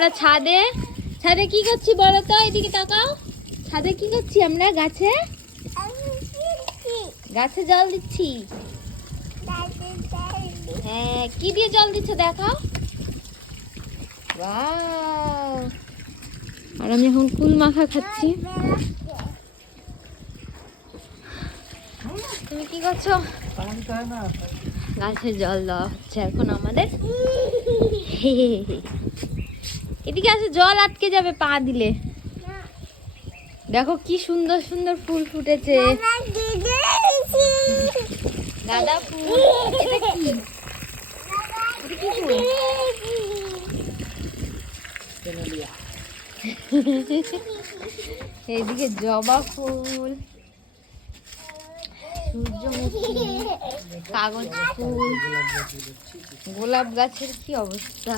আমরা ছাদে ছাদে কি করছি বলো তো, এদিকে তাকাও। ছাদে কি করছি আমরা? গাছে গাছে জল দিচ্ছি। হ্যাঁ, কি দিয়ে জল দিচ্ছ দেখাও। ওয়াও! আর আমি এখন কুল মাখা খাচ্ছি। তুমি কি করছো? গাছে জল দেওয়া হচ্ছে এখন আমাদের। এদিকে আসে, জল আটকে যাবে পা দিলে। দেখো কি সুন্দর সুন্দর ফুল ফুটেছে। গাঁদা ফুল। এটা কি? এটা কি ফুল? এইদিকে জবা ফুল, সূর্যমুখী, কাগজ ফুল, গোলাপ গাছের কি অবস্থা।